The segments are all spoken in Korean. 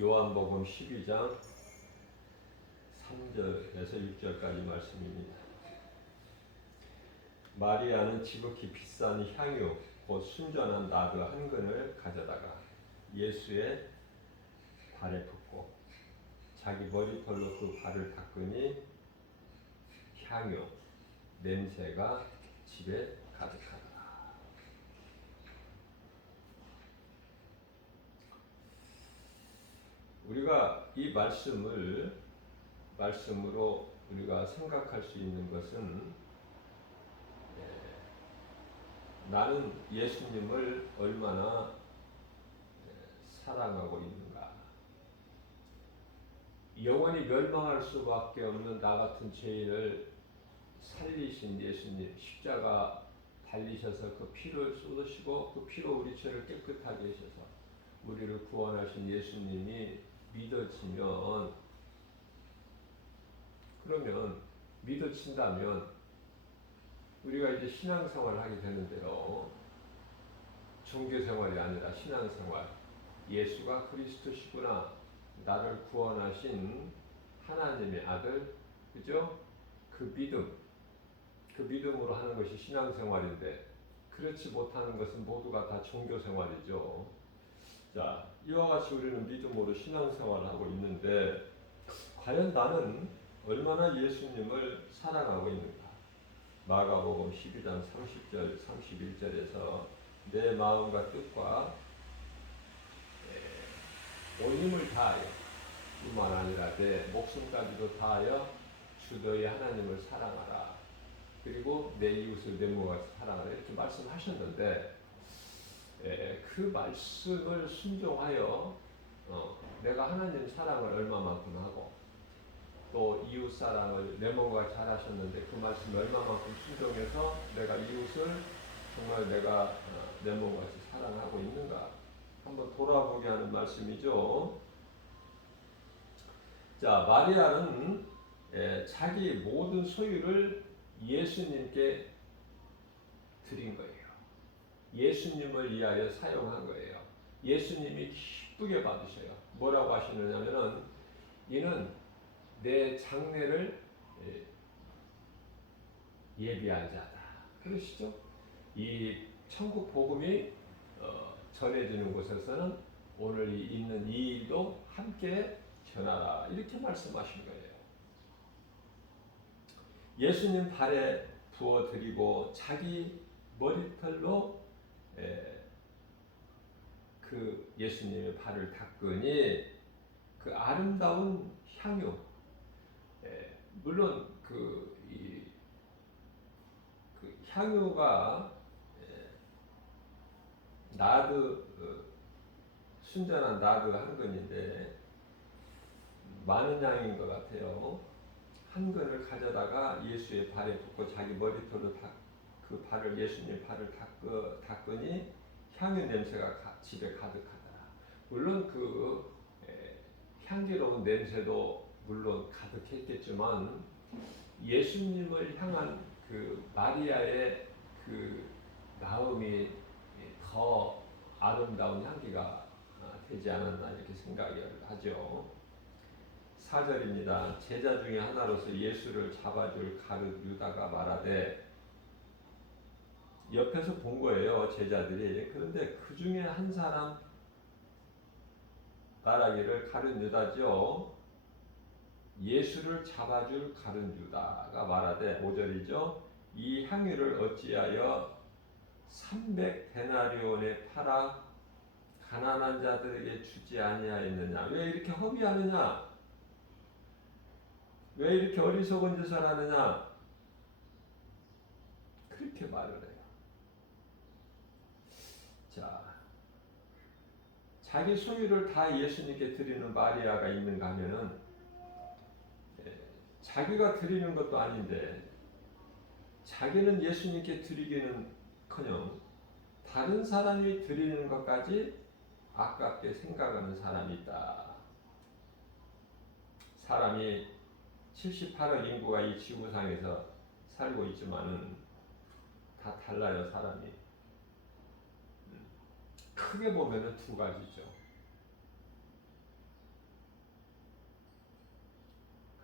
요한복음 12장 3절에서 6절까지 말씀입니다. 마리아는 지극히 비싼 향유 곧 순전한 나드 한 근을 가져다가 예수의 발에 붓고 자기 머리털로 그 발을 닦으니 향유 냄새가 집에 가득하더라. 우리가 이 말씀으로 우리가 생각할 수 있는 것은 나는 예수님을 얼마나 사랑하고 있는가. 영원히 멸망할 수밖에 없는 나 같은 죄인을 살리신 예수님, 십자가 달리셔서 그 피를 쏟으시고 그 피로 우리 죄를 깨끗하게 하셔서 우리를 구원하신 예수님이 믿어지면, 그러면 믿어진다면 우리가 이제 신앙생활을 하게 되는데요. 종교생활이 아니라 신앙생활. 예수가 그리스도시구나. 나를 구원하신 하나님의 아들, 그죠? 그 믿음으로 하는 것이 신앙생활인데, 그렇지 못하는 것은 모두가 다 종교생활이죠. 자, 이와 같이 우리는 믿음으로 신앙생활을 하고 있는데, 과연 나는 얼마나 예수님을 사랑하고 있는가? 마가복음 12장 30절, 31절에서 내 마음과 뜻과 온 힘을 다하여, 뿐만 아니라 내 목숨까지도 다하여 주 너희 하나님을 사랑하라. 그리고 내 이웃을 내 몸과 같이 사랑하라. 이렇게 말씀하셨는데, 그 말씀을 순종하여 내가 하나님 사랑을 얼마만큼 하고 또 이웃 사랑을 내 몸과 같이 하셨는데 그 말씀을 얼마만큼 순종해서 내가 이웃을 정말 내가 내 몸과 같이 사랑하고 있는가 한번 돌아보게 하는 말씀이죠. 자, 마리아는 자기 모든 소유를 예수님께 드린 거예요. 예수님을 위하여 사용한 거예요. 예수님이 기쁘게 받으셔요. 뭐라고 하시느냐면은 이는 내 장례를 예비한 자다. 그러시죠? 이 천국 복음이 전해지는 곳에서는 오늘 있는 이 일도 함께 전하라. 이렇게 말씀하신 거예요. 예수님 발에 부어드리고 자기 머리털로 그 예수님의 발을 닦으니 그 아름다운 향유, 물론 그 향유가 나드, 순전한 나드 한 근인데 많은 양인 것 같아요. 한 근을 가져다가 예수의 발에 붓고 자기 머리털로 그 발을, 예수님의 발을 닦으니 향유 냄새가 집에 가득하더라. 물론 그 향기로운 냄새도 물론 가득했겠지만 예수님을 향한 그 마리아의 그 마음이 더 아름다운 향기가 되지 않았나 이렇게 생각을 하죠. 4절입니다. 제자 중에 하나로서 예수를 잡아줄 가룟 유다가 말하되, 옆에서 본 거예요, 제자들이. 그런데 그 중에 한 사람 말하기를, 가룟 유다죠. 예수를 잡아줄 가룟 유다가 말하되, 5절이죠. 이 향유를 어찌하여 300데나리온에 팔아 가난한 자들에게 주지 아니하였느냐. 왜 이렇게 허비하느냐? 왜 이렇게 어리석은 짓을 하느냐? 그렇게 말을 해요. 자, 자기 소유를 다 예수님께 드리는 마리아가 있는가 하면은 자기가 드리는 것도 아닌데 자기는 예수님께 드리기는커녕 다른 사람이 드리는 것까지 아깝게 생각하는 사람이 있다. 사람이 78억 인구가 이 지구상에서 살고 있지만은 다 달라요, 사람이. 크게 보면은 두 가지죠.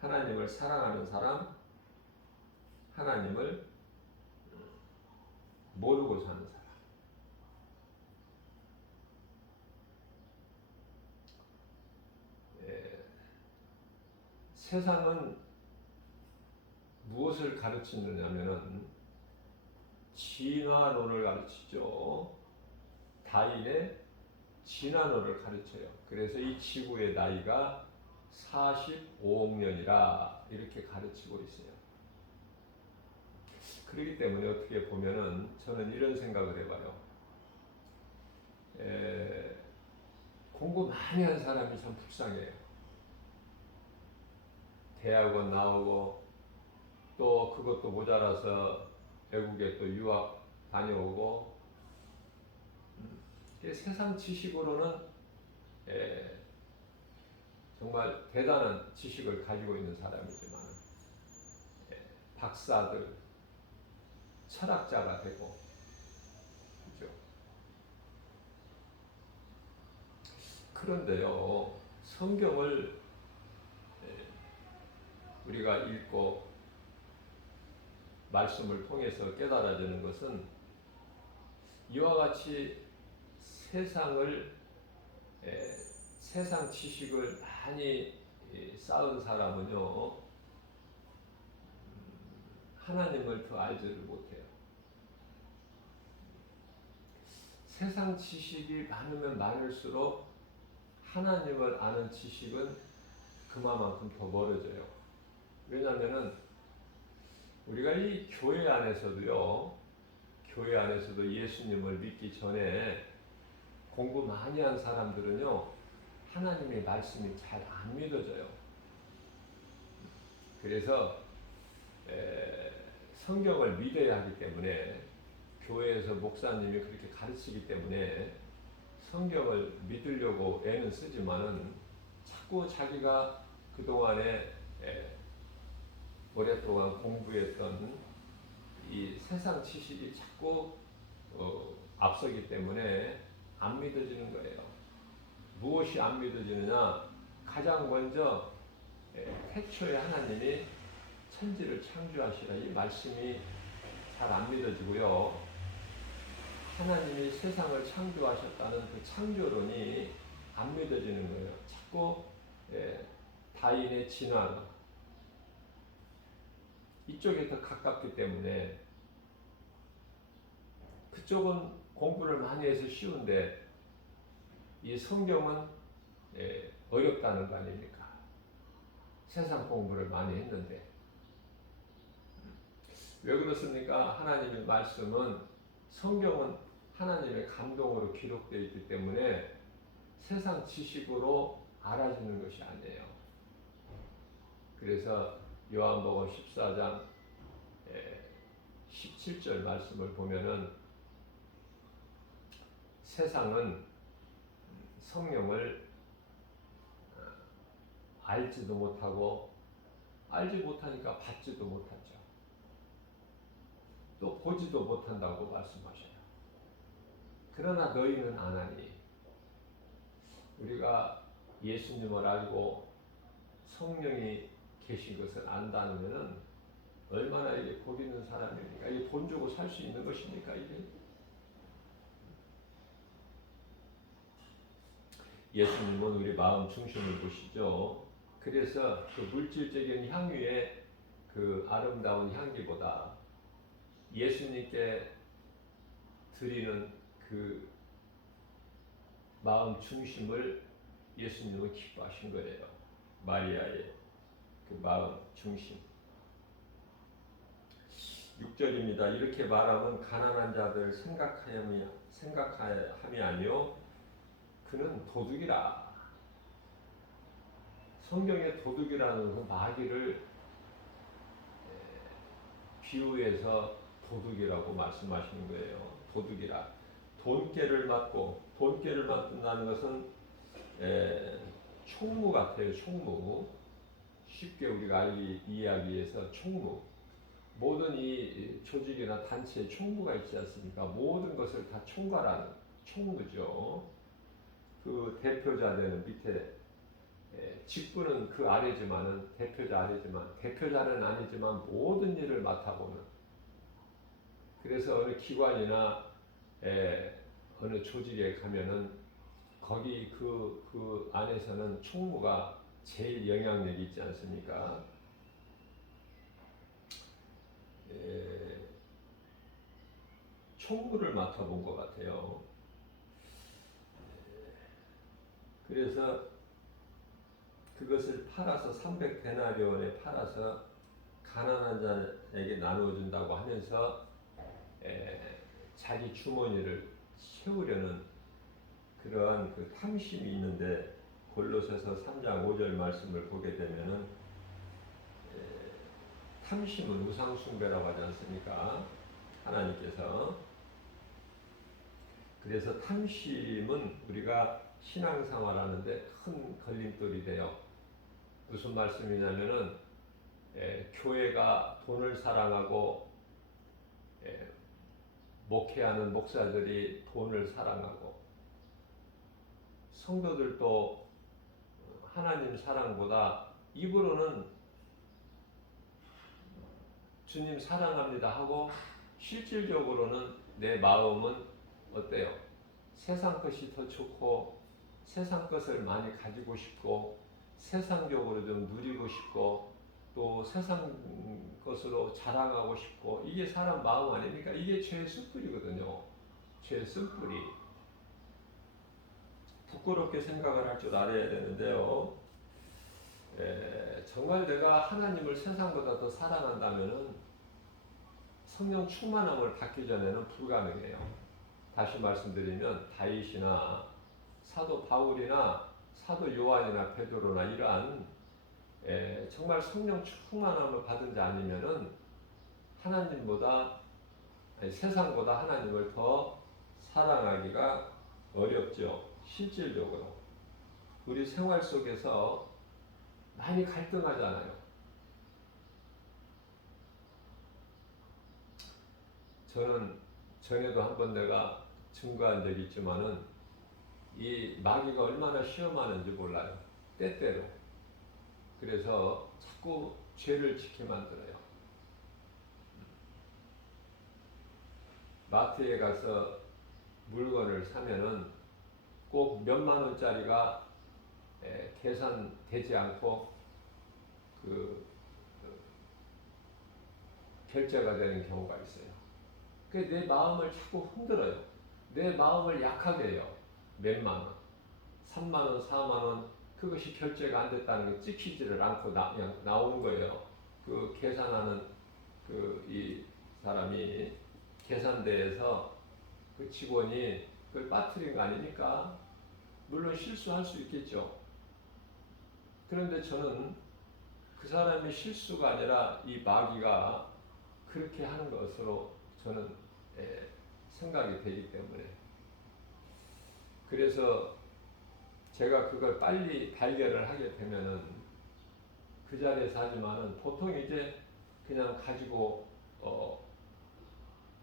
하나님을 사랑하는 사람, 하나님을 모르고 사는 사람. 예, 세상은 무엇을 가르치느냐면은 진화론을 가르치죠. 다윈의 진화론을 가르쳐요. 그래서 이 지구의 나이가 45억 년이라 이렇게 가르치고 있어요. 그렇기 때문에 어떻게 보면은 저는 이런 생각을 해봐요. 공부 많이 한 사람이 참 불쌍해요. 대학원 나오고 또 그것도 모자라서 외국에 또 유학 다녀오고 세상 지식으로는 정말 대단한 지식을 가지고 있는 사람이지만 박사들, 철학자가 되고 그죠? 그런데요, 성경을 우리가 읽고 말씀을 통해서 깨달아지는 것은 이와 같이 세상 지식을 많이 쌓은 사람은요, 하나님을 더 알지를 못해요. 세상 지식이 많으면 많을수록 하나님을 아는 지식은 그만큼 더 멀어져요. 왜냐하면은 우리가 이 교회 안에서도 예수님을 믿기 전에 공부 많이 한 사람들은요, 하나님의 말씀이 잘 안 믿어져요. 그래서 성경을 믿어야 하기 때문에 교회에서 목사님이 그렇게 가르치기 때문에 성경을 믿으려고 애는 쓰지만은 자꾸 자기가 그동안에 오랫동안 공부했던 이 세상 지식이 자꾸 앞서기 때문에 안 믿어지는 거예요. 무엇이 안 믿어지느냐? 가장 먼저 태초에 하나님이 천지를 창조하시라 이 말씀이 잘 안 믿어지고요. 하나님이 세상을 창조하셨다는 그 창조론이 안 믿어지는 거예요. 자꾸 다윈의 진화론 이쪽에 더 가깝기 때문에 그쪽은 공부를 많이 해서 쉬운데 이 성경은 어렵다는 거 아닙니까? 세상 공부를 많이 했는데 왜 그렇습니까? 하나님의 말씀은 성경은 하나님의 감동으로 기록되어 있기 때문에 세상 지식으로 알아지는 것이 아니에요. 그래서 요한복음 14장 17절 말씀을 보면은 세상은 성령을 알지도 못하고 알지 못하니까 받지도 못하죠. 또 보지도 못한다고 말씀하셔요. 그러나 너희는 아나니 우리가 예수님을 알고 성령이 계신 것을 안다면은 얼마나 이게 복 있는 사람입니까? 이게 돈 주고 살 수 있는 것입니까? 이게 예수님은 우리 마음 중심을 보시죠. 그래서 그 물질적인 향유의 그 아름다운 향기보다 예수님께 드리는 그 마음 중심을 예수님은 기뻐하신 거예요. 마리아의 그 마음 중심. 6절입니다. 이렇게 말하면 가난한 자들 생각함이 아니요 그는 도둑이라. 성경의 도둑이라는 그 마귀를 비유해서 도둑이라고 말씀하시는 거예요. 도둑이라. 돈깨를 맞는다는 것은 총무 같아요. 총무. 쉽게 우리가 이해하기 위해서 총무. 모든 이 조직이나 단체에 총무가 있지 않습니까? 모든 것을 다 총괄하는 총무죠. 그 대표자들은 밑에 직분은 그 아래지만은 대표자 아래지만 대표자는 아니지만 모든 일을 맡아보는. 그래서 어느 기관이나 어느 조직에 가면은 거기 그 안에서는 총무가 제일 영향력이 있지 않습니까? 총무를 맡아본 것 같아요. 그래서 그것을 팔아서 300데나리온에 팔아서 가난한 자에게 나누어준다고 하면서 자기 주머니를 채우려는 그러한 그 탐심이 있는데, 골로새서 3장 5절 말씀을 보게 되면은 탐심은 우상 숭배라고 하지 않습니까? 하나님께서. 그래서 탐심은 우리가 신앙생활하는데 큰 걸림돌이 돼요. 무슨 말씀이냐면은 교회가 돈을 사랑하고 목회하는 목사들이 돈을 사랑하고 성도들도 하나님 사랑보다 입으로는 주님 사랑합니다 하고 실질적으로는 내 마음은 어때요? 세상 것이 더 좋고 세상 것을 많이 가지고 싶고 세상적으로 좀 누리고 싶고 또 세상 것으로 자랑하고 싶고, 이게 사람 마음 아닙니까? 이게 죄의 쓴뿌리거든요. 죄의 쓴뿌리. 부끄럽게 생각을 할 줄 알아야 되는데요. 정말 내가 하나님을 세상보다 더 사랑한다면은 성령 충만함을 받기 전에는 불가능해요. 다시 말씀드리면 다윗이나 사도 바울이나 사도 요한이나 베드로나 이러한 정말 성령 충만함을 받은 자 아니면은 하나님보다 세상보다 하나님을 더 사랑하기가 어렵죠. 실질적으로 우리 생활 속에서 많이 갈등하잖아요. 저는 전에도 한번 내가 증거한 적이 있지만은 이 마귀가 얼마나 시험하는지 몰라요. 때때로. 그래서 자꾸 죄를 짓게 만들어요. 마트에 가서 물건을 사면은 꼭 몇만 원짜리가 계산되지 않고 결제가 되는 경우가 있어요. 내 마음을 자꾸 흔들어요. 내 마음을 약하게 해요. 몇만 원, 3만 원, 4만 원, 그것이 결제가 안 됐다는 게 찍히지를 않고 그냥 나오는 거예요. 그 계산하는 이 사람이 계산대에서 그 직원이 그걸 빠뜨린 거 아닙니까? 물론 실수할 수 있겠죠. 그런데 저는 그 사람의 실수가 아니라 이 마귀가 그렇게 하는 것으로 저는 생각이 되기 때문에, 그래서 제가 그걸 빨리 발견을 하게 되면은 그 자리에서 하지만은 보통 이제 그냥 가지고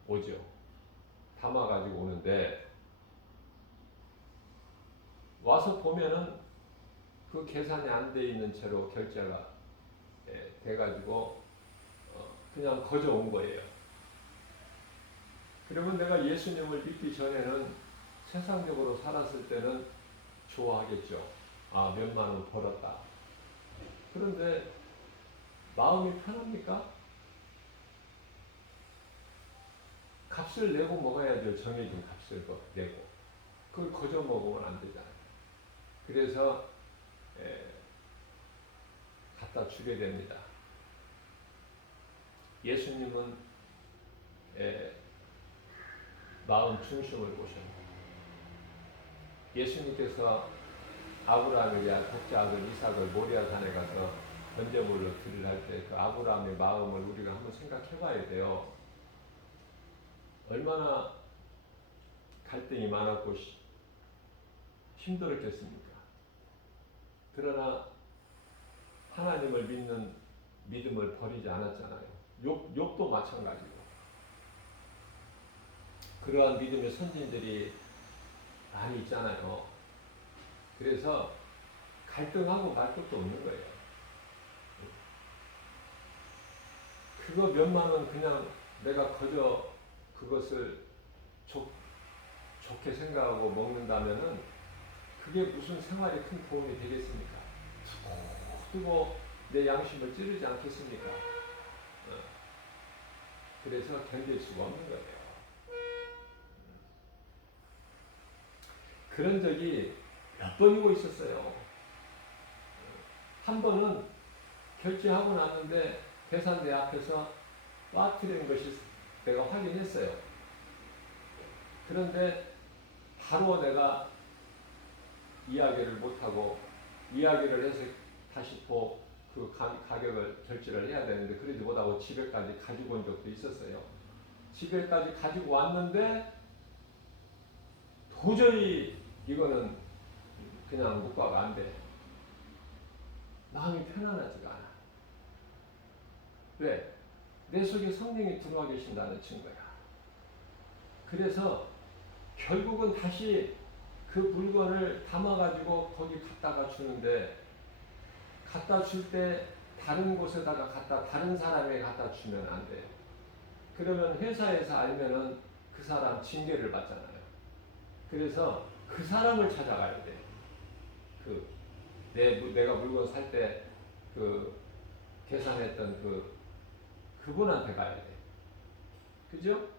오죠. 담아 가지고 오는데 와서 보면은 그 계산이 안 돼 있는 채로 결제가 돼 가지고 그냥 거저 온 거예요. 그러면 내가 예수님을 믿기 전에는 세상적으로 살았을 때는 좋아하겠죠. 아, 몇만 원 벌었다. 그런데 마음이 편합니까? 값을 내고 먹어야죠. 정해진 값을 내고. 그걸 거저 먹으면 안 되잖아요. 그래서 갖다 주게 됩니다. 예수님은 마음 중심을 보십니다. 예수님께서 아브라함에 대한 독자 아들 이삭을 모리아 산에 가서 번제물로 드리려 할 때 그 아브라함의 마음을 우리가 한번 생각해 봐야 돼요. 얼마나 갈등이 많았고 힘들었겠습니까? 그러나 하나님을 믿는 믿음을 버리지 않았잖아요. 욥도 마찬가지고. 그러한 믿음의 선진들이 많이 있잖아요. 그래서 갈등하고 말 것도 없는 거예요. 그거 몇만 원 그냥 내가 그저 그것을 좋게 생각하고 먹는다면은 그게 무슨 생활에 큰 도움이 되겠습니까? 두고 내 양심을 찌르지 않겠습니까? 그래서 견딜 수가 없는 거예요. 그런 적이 몇 번이고 있었어요. 한 번은 결제하고 났는데 계산대 앞에서 빠뜨리는 것이 내가 확인했어요. 그런데 바로 내가 이야기를 못하고 이야기를 해서 다시 또 그 가격을 결제를 해야 되는데 그러지 못하고 집에까지 가지고 온 적도 있었어요. 집에까지 가지고 왔는데 도저히 이거는 그냥 묵과가 안 돼. 마음이 편안하지가 않아. 왜? 내 속에 성령이 들어와 계신다는 증거야. 그래서 결국은 다시 그 물건을 담아가지고 거기 갖다가 주는데 갖다 줄 때 다른 곳에다가 다른 사람에게 갖다 주면 안 돼요. 그러면 회사에서 알면은 그 사람 징계를 받잖아요. 그래서 그 사람을 찾아가야 돼. 내가 물건 살 때 계산했던 그분한테 가야 돼. 그죠?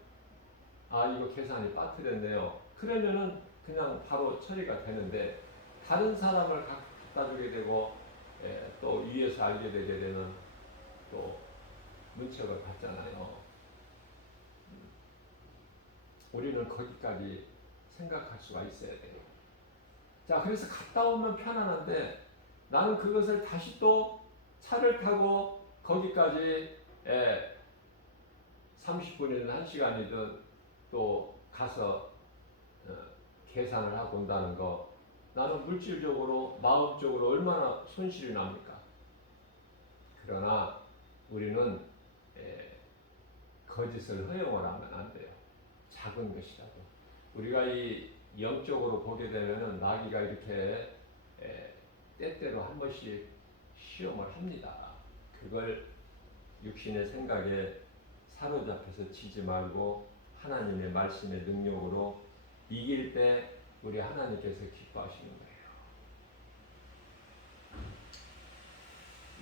아, 이거 계산이 빠뜨렸네요. 그러면은 그냥 바로 처리가 되는데 다른 사람을 갖다 주게 되고 또 위에서 알게 되게 되는 또 문책을 받잖아요. 우리는 거기까지 생각할 수가 있어야 돼요. 자, 그래서 갔다 오면 편안한데 나는 그것을 다시 또 차를 타고 거기까지 30분이든 1시간이든 또 가서 계산을 하고 온다는 거 나는 물질적으로 마음적으로 얼마나 손실이 납니까? 그러나 우리는 거짓을 허용을 하면 안 돼요. 작은 것이라도 우리가 이 영적으로 보게 되면은 마귀가 이렇게 때때로 한 번씩 시험을 합니다. 그걸 육신의 생각에 사로잡혀서 치지 말고 하나님의 말씀의 능력으로 이길 때 우리 하나님께서 기뻐하시는 거예요.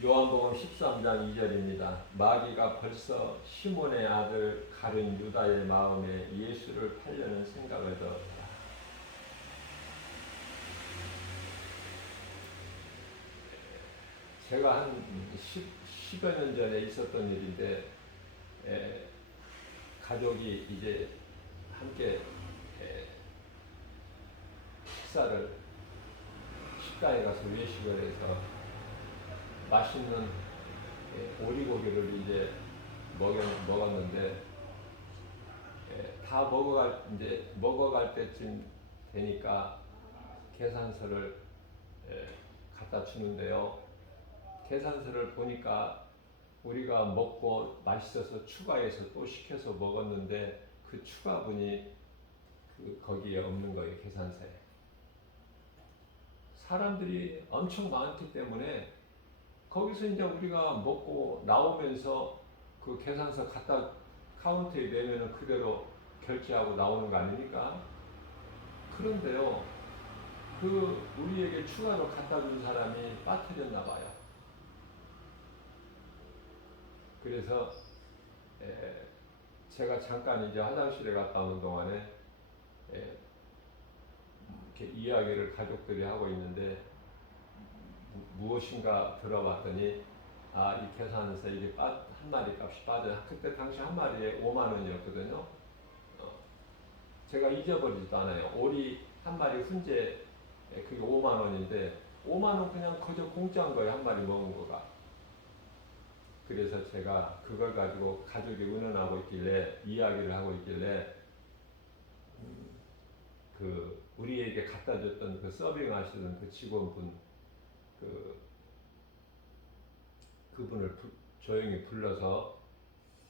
요한복음 13장 2절입니다. 마귀가 벌써 시몬의 아들 가룟 유다의 마음에 예수를 팔려는 생각을 넣었다. 제가 한 10여 년 전에 있었던 일인데 가족이 이제 함께 식당에 가서 외식을 해서 맛있는 오리고기를 이제 먹었는데 다 먹어갈 때쯤 되니까 계산서를 갖다 주는데요. 계산서를 보니까 우리가 먹고 맛있어서 추가해서 또 시켜서 먹었는데 그 추가분이 거기에 없는 거예요. 계산서에. 사람들이 엄청 많기 때문에 거기서 이제 우리가 먹고 나오면서 그 계산서 갖다 카운터에 내면은 그대로 결제하고 나오는 거 아닙니까? 그런데요, 우리에게 추가로 갖다 준 사람이 빠뜨렸나 봐요. 그래서 제가 잠깐 이제 화장실에 갔다 오는 동안에 이렇게 이야기를 가족들이 하고 있는데 무엇인가 들어봤더니 이 계산서 이게 한 마리 값이 빠져. 그때 당시 한 마리에 5만 원이었거든요. 제가 잊어버리지도 않아요. 오리 한 마리 훈제 그게 5만 원인데 5만 원 그냥 그저 공짜인 거예요. 한 마리 먹은 거가. 그래서 제가 그걸 가지고 가족이 의논하고 있길래 이야기를 하고 있길래 우리에게 갖다 줬던 서빙하시던 그 직원분 그분을 조용히 불러서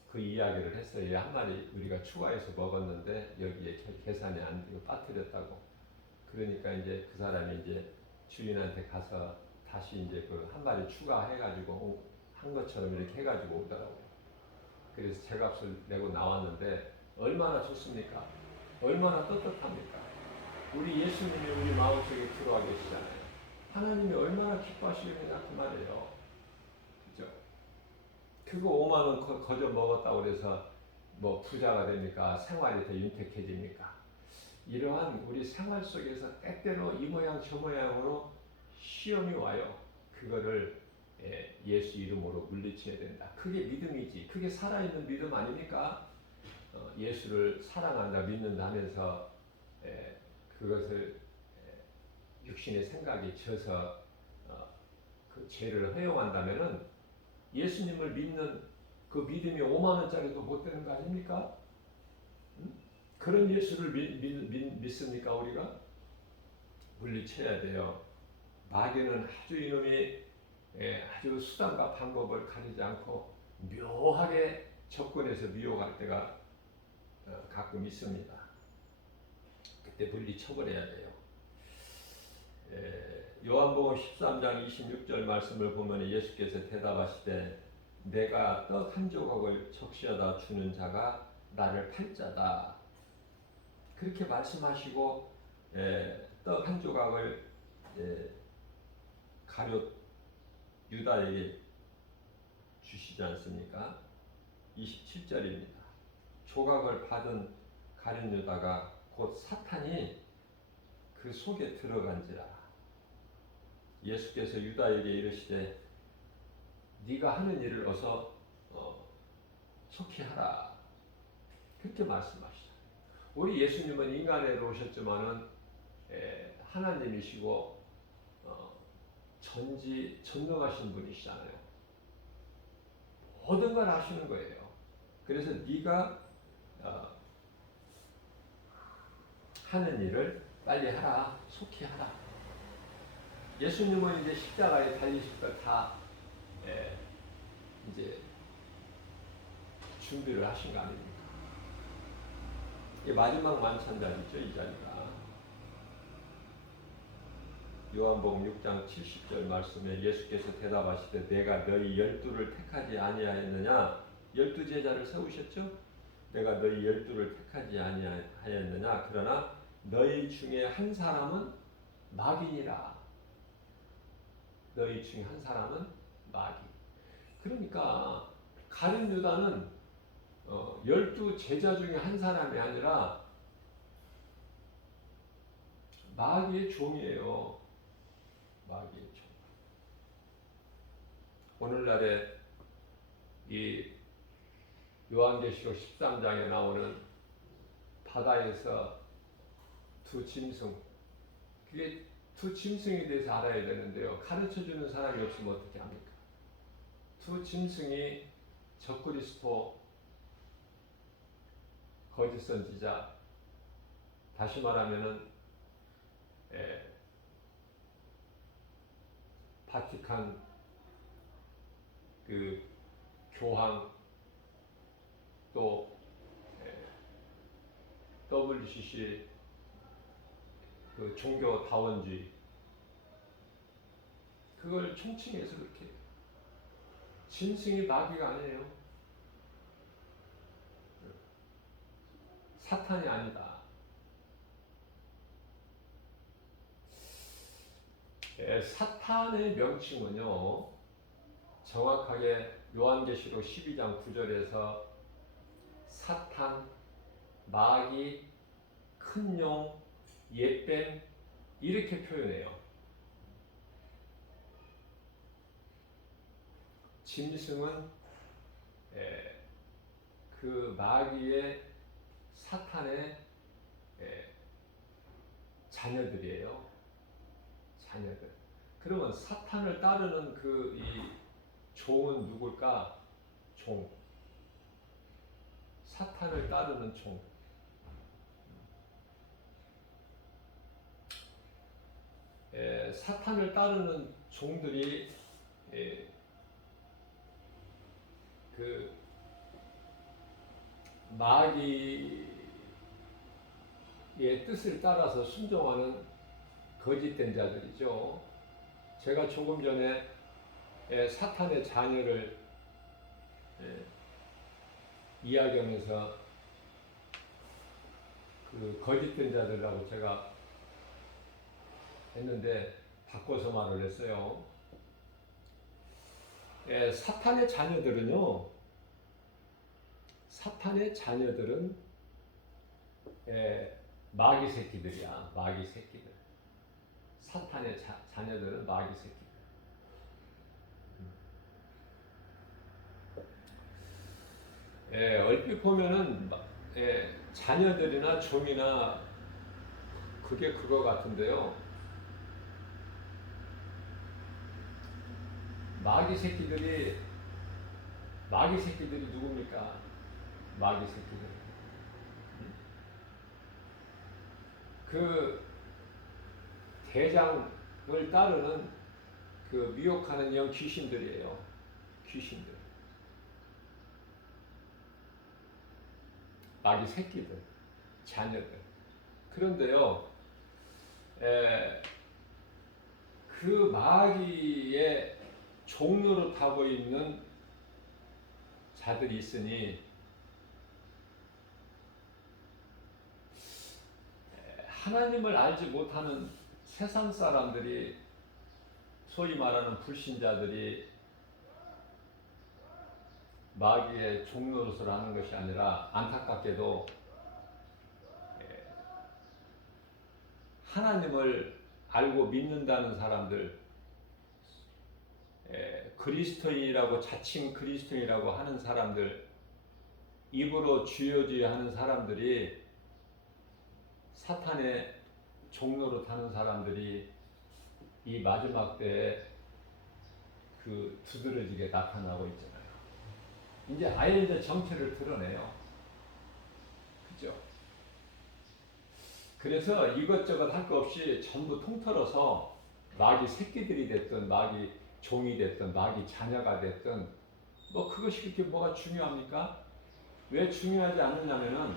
그 이야기를 했어요. 한 마리 우리가 추가해서 먹었는데 여기에 계산이 안 되고 빠뜨렸다고. 그러니까 이제 그 사람이 이제 주인한테 가서 다시 이제 그 한 마리 추가해가지고 한 것처럼 이렇게 해가지고 오더라고요. 그래서 제 값을 내고 나왔는데 얼마나 좋습니까? 얼마나 떳떳합니까? 우리 예수님이 우리 마음속에 들어와 계시잖아요. 하나님이 얼마나 기뻐하시겠느냐 그 말이에요. 그죠? 그거 5만 원 거저 먹었다고 그래서 뭐 부자가 됩니까? 생활이 더 윤택해집니까? 이러한 우리 생활 속에서 때때로 이 모양 저 모양으로 시험이 와요. 그거를 예수 이름으로 물리쳐야 된다. 그게 믿음이지. 그게 살아있는 믿음 아닙니까? 예수를 사랑한다, 믿는다 하면서 그것을 육신의 생각이 져서 그 죄를 허용한다면은 예수님을 믿는 그 믿음이 5만 원짜리도 못 되는 거 아닙니까? 응? 그런 예수를 믿습니까 우리가? 물리쳐야 돼요. 마귀는 아주 이놈이 아주 수단과 방법을 가리지 않고 묘하게 접근해서 미혹할 때가 가끔 있습니다. 그때 물리쳐버려야 돼요. 요한복음 13장 26절 말씀을 보면 예수께서 대답하시되 내가 떡 한 조각을 적시하다 주는 자가 나를 팔자다. 그렇게 말씀하시고 떡 한 조각을 가룟 유다에게 주시지 않습니까? 27절입니다. 조각을 받은 가룟 유다가 곧 사탄이 그 속에 들어간지라. 예수께서 유다에게 이르시되 네가 하는 일을 어서 속히 하라. 그렇게 말씀하시죠. 우리 예수님은 인간으로 오셨지만은 하나님이시고 전능하신 분이시잖아요. 모든 걸 아시는 거예요. 그래서 네가 하는 일을 빨리 하라, 속히 하라. 예수님은 이제 십자가에 달리실 걸 다 이제 준비를 하신 거 아닙니까? 이게 마지막 만찬 자리죠, 이 자리가. 요한복음 6장 70절 말씀에 예수께서 대답하시되 내가 너희 12를 택하지 아니하였느냐? 12제자를 세우셨죠? 내가 너희 12를 택하지 아니하였느냐? 그러나 너희 중에 한 사람은 마귀니라. 너희 중에 한 사람은 마귀. 그러니까 가룟 유다는 12제자 중에 한 사람이 아니라 마귀의 종이에요. 마귀의 종. 오늘날에 이 요한계시록 13장에 나오는 바다에서 두 짐승, 그게 두 짐승에 대해서 알아야 되는데요. 가르쳐주는 사람이 없으면 어떻게 합니까? 두 짐승이 적그리스도, 거짓 선지자, 다시 말하면은 바티칸 그 교황 또 WCC 그 종교 다원주의 그걸 총칭해서 그렇게 해요. 짐승이 마귀가 아니에요. 사탄이 아니다. 사탄의 명칭은요, 정확하게 요한계시록 12장 9절에서 사탄, 마귀, 큰 용, 옛뱀 이렇게 표현해요. 짐승은 그 마귀의 사탄의 자녀들이에요. 자녀들. 그러면 사탄을 따르는 그 이 종은 누굴까? 종. 사탄을 따르는 종. 사탄을 따르는 종들이 그 마귀의 뜻을 따라서 순종하는 거짓된 자들이죠. 제가 조금 전에 사탄의 자녀를 이야기하면서 그 거짓된 자들이라고 제가 했는데 바꿔서 말을 했어요. 사탄의 자녀들은요, 사탄의 자녀들은 마귀 새끼들이야. 마귀 새끼들. 사탄의 자녀들은 마귀 새끼들. 얼핏 보면은 자녀들이나 종이나 그게 그거 같은데요. 마귀 새끼들이 누굽니까? 마귀 새끼들. 그 대장을 따르는 그 미혹하는 영 귀신들이에요. 귀신들. 마귀 새끼들, 자녀들. 그런데요, 그 마귀의 종로를 타고 있는 자들이 있으니 하나님을 알지 못하는 세상 사람들이, 소위 말하는 불신자들이 마귀의 종노릇을 하는 것이 아니라 안타깝게도 하나님을 알고 믿는다는 사람들, 그리스도인이라고 자칭 그리스도인이라고 하는 사람들, 입으로 주여 주여 하는 사람들이 사탄의 종로로 타는 사람들이 이 마지막 때에 그 두드러지게 나타나고 있잖아요. 이제 아예 이제 정체를 드러내요. 그죠? 그래서 이것저것 할 거 없이 전부 통틀어서 마귀 새끼들이 됐든 마귀 종이 됐든 마귀 자녀가 됐든 뭐 그것이 그렇게 뭐가 중요합니까? 왜 중요하지 않느냐면은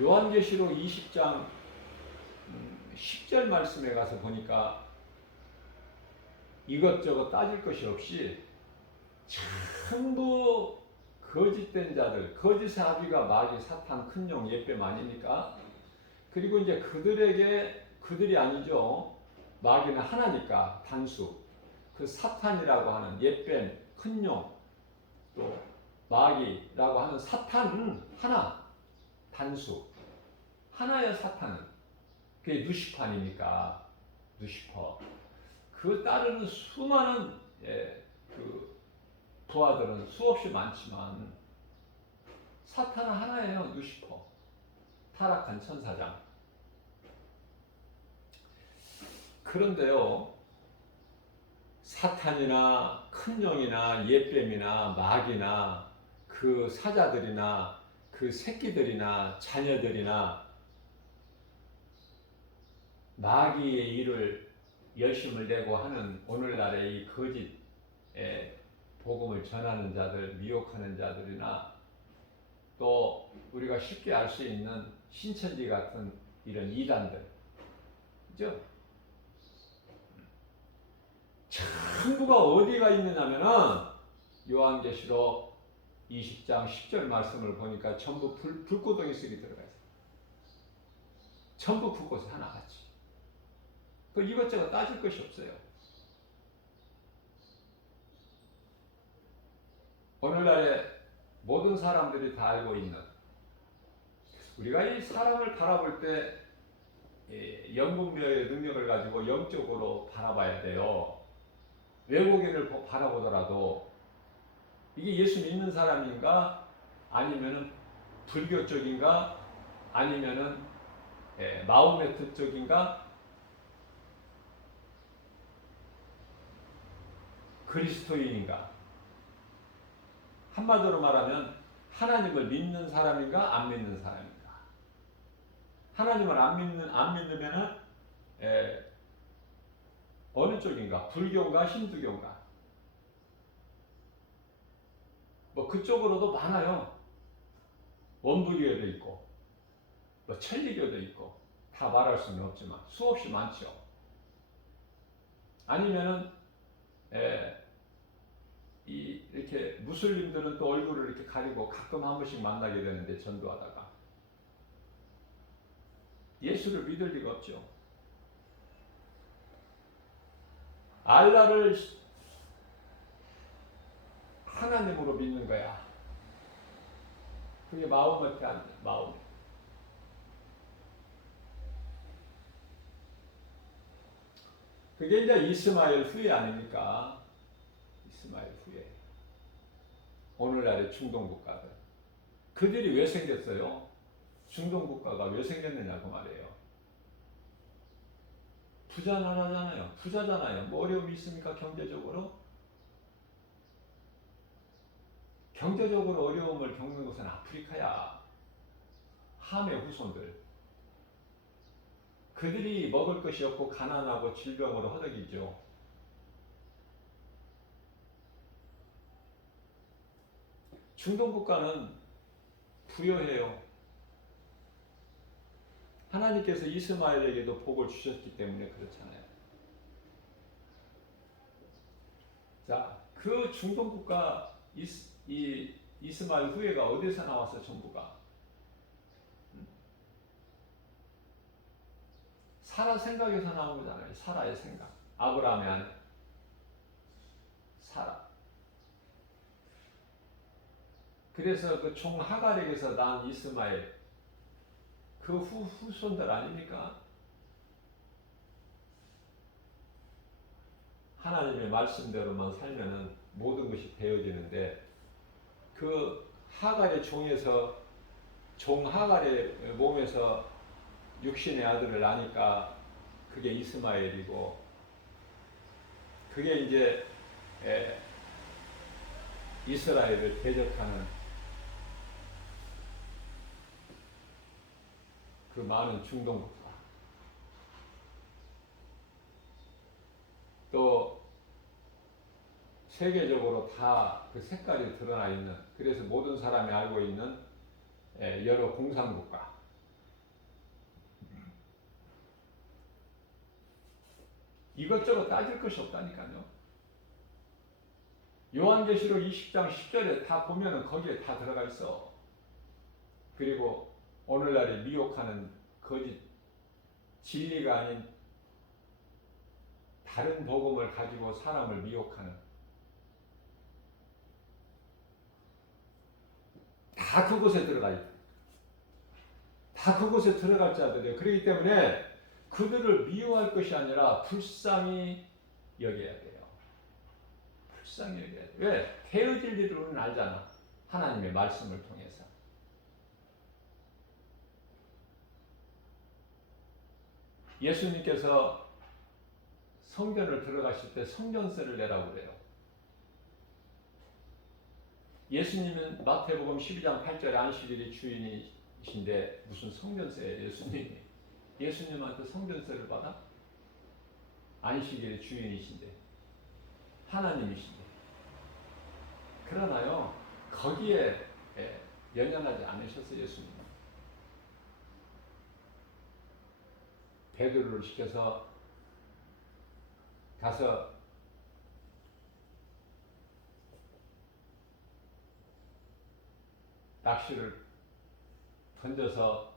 요한계시록 20장 10절 말씀에 가서 보니까 이것저것 따질 것이 없이 전부 거짓된 자들, 거짓의 아비가 마귀 사탄 큰용 옛뱀 아닙니까? 그리고 이제 그들이 아니죠. 마귀는 하나니까 단수. 그 사탄이라고 하는 옛뱀 큰용 또 마귀라고 하는 사탄은 하나 단수. 하나의 사탄은 그게 루시퍼 아닙니까? 루시퍼. 그 따르는 수많은 그 부하들은 수없이 많지만 사탄은 하나예요. 루시퍼. 타락한 천사장. 그런데요, 사탄이나 큰 영이나 옛뱀이나 마귀나 그 사자들이나 그 새끼들이나 자녀들이나 마귀의 일을 열심을 내고 하는 오늘날의 이 거짓 복음을 전하는 자들, 미혹하는 자들이나 또 우리가 쉽게 알 수 있는 신천지 같은 이런 이단들, 그죠? 전부가 어디가 있느냐면은 요한계시록 20장 10절 말씀을 보니까 전부 불구덩이 속에 들어가 있어요. 전부 그곳에 하나같이. 그 이것저것 따질 것이 없어요. 오늘날에 모든 사람들이 다 알고 있는, 우리가 이 사람을 바라볼 때 영분별의 능력을 가지고 영적으로 바라봐야 돼요. 외국인을 바라보더라도 이게 예수 믿는 사람인가 아니면은 불교 쪽인가 아니면은 마호메트 쪽인가 그리스도인인가, 한마디로 말하면 하나님을 믿는 사람인가 안 믿는 사람인가. 하나님을 안 믿으면은 어느 쪽인가? 불교인가 힌두교인가? 뭐 그쪽으로도 많아요. 원불교도 있고 뭐 천리교도 있고 다 말할 수는 없지만 수없이 많죠. 아니면은 이렇게 무슬림들은 또 얼굴을 이렇게 가리고 가끔 한 번씩 만나게 되는데 전도하다가 예수를 믿을 리가 없죠. 알라를 하나님으로 믿는 거야. 그게 마음을 대한 마음. 그게 이제 이스마엘 후예 아닙니까? 이스마엘 후예. 오늘날의 중동 국가들. 그들이 왜 생겼어요? 중동 국가가 왜 생겼느냐고 말이에요. 부자 나라잖아요. 부자잖아요. 뭐 어려움이 있습니까? 경제적으로? 경제적으로 어려움을 겪는 것은 아프리카야. 함의 후손들. 그들이 먹을 것이 없고 가난하고 질병으로 허덕이죠. 중동 국가는 부여해요. 하나님께서 이스마엘에게도 복을 주셨기 때문에 그렇잖아요. 자, 그 중동 국가 이스마엘 후예가 어디서 나왔어? 전부가 사라 생각에서 나온 거잖아요. 사라의 생각. 아브라함의 아내 사라. 그래서 그 종 하갈에게서 난 이스마엘 그 후손들 아닙니까? 하나님의 말씀대로만 살면은 모든 것이 되어지는데 그 하갈의 종에서 종 하갈의 몸에서 육신의 아들을 낳으니까 그게 이스마엘이고 그게 이제 이스라엘을 대적하는 그 많은 중동 국가 또 세계적으로 다 그 색깔이 드러나 있는 그래서 모든 사람이 알고 있는 여러 공산국가 이것저것 따질 것이 없다니까요. 요한계시록 20장 10절에 다 보면은 거기에 다 들어가 있어. 그리고 오늘날에 미혹하는 거짓 진리가 아닌 다른 복음을 가지고 사람을 미혹하는 다 그곳에 들어가 있다. 다 그곳에 들어갈 자들이에요. 그렇기 때문에 그들을 미워할 것이 아니라 불쌍히 여겨야 돼요. 불쌍히 여겨야 돼요. 왜? 되어질 일을 우리는 알잖아. 하나님의 말씀을 통해서. 예수님께서 성전을 들어가실 때 성전세를 내라고 그래요. 예수님은 마태복음 12장 8절에 안식일이 주인이신데 무슨 성전세예요, 예수님이? 예수님한테 성전세를 받아? 안식일의 주인이신데 하나님이신데 그러나요 거기에 연연하지 않으셨어요. 예수님은 베드로를 시켜서 가서 낚시를 던져서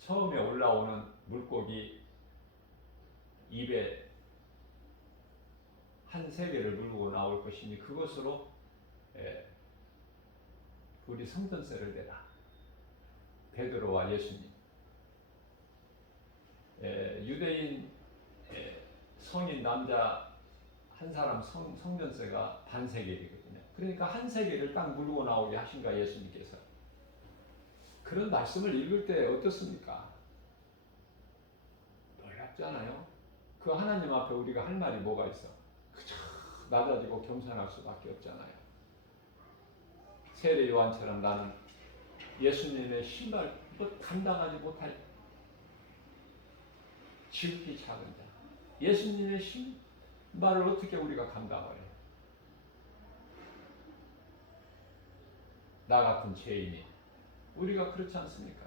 처음에 올라오는 물고기 입에 한 세개를 물고 나올 것이니 그것으로 우리 성전세를 내라. 베드로와 예수님. 유대인 성인 남자 한 사람 성전세가 반세겔이거든요. 그러니까 한 세겔을 딱 물고 나오게 하신 거야 예수님께서. 그런 말씀을 읽을 때 어떻습니까? 놀랍잖아요. 그 하나님 앞에 우리가 할 말이 뭐가 있어? 그저 낮아지고 겸손할 수밖에 없잖아요. 세례 요한처럼 나는 예수님의 신발 감당하지 못할 지극히 작은 자. 예수님의 신발을 어떻게 우리가 감당을 해? 나 같은 죄인이. 우리가 그렇지 않습니까?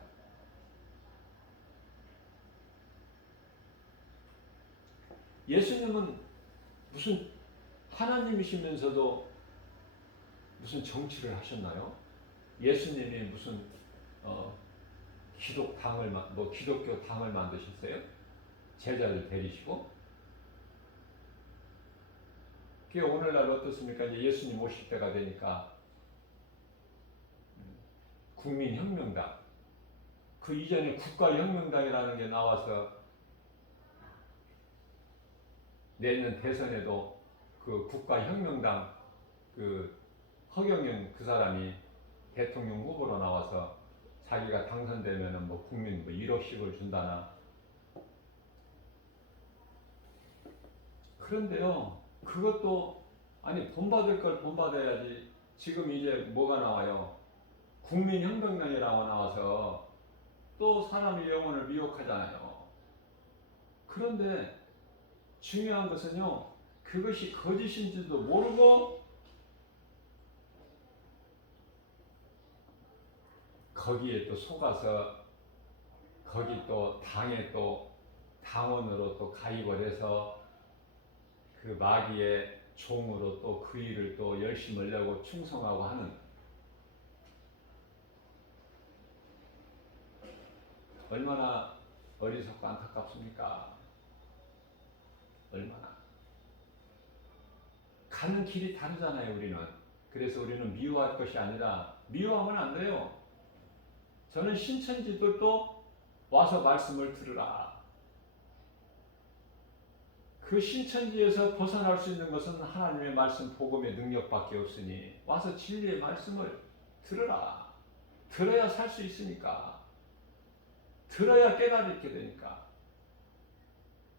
예수님은 무슨 하나님이시면서도 무슨 정치를 하셨나요? 예수님이 무슨 기독교 당을 만드셨어요? 제자를 데리시고? 그게 오늘날 어떻습니까? 이제 예수님 오실 때가 되니까 국민혁명당, 그 이전에 국가혁명당이라는 게 나와서 내년 대선에도 그 국가혁명당 그 허경영 그 사람이 대통령 후보로 나와서 자기가 당선되면은 뭐 국민 뭐 1억씩을 준다나. 그런데요, 그것도 아니 본받을 걸 본받아야지. 지금 이제 뭐가 나와요? 국민혁명당이라고 나와서 또 사람의 영혼을 미혹하잖아요. 그런데 중요한 것은요, 그것이 거짓인지도 모르고 거기에 또 속아서 거기 또 당에 또 당원으로 또 가입을 해서 그 마귀의 종으로 또 그 일을 또 열심히 하려고 충성하고 하는, 얼마나 어리석고 안타깝습니까? 얼마나. 가는 길이 다르잖아요, 우리는. 그래서 우리는 미워할 것이 아니라, 미워하면 안 돼요. 저는 신천지들도 와서 말씀을 들으라. 그 신천지에서 벗어날 수 있는 것은 하나님의 말씀 복음의 능력밖에 없으니 와서 진리의 말씀을 들으라. 들어야 살 수 있으니까. 들어야 깨달게 되니까.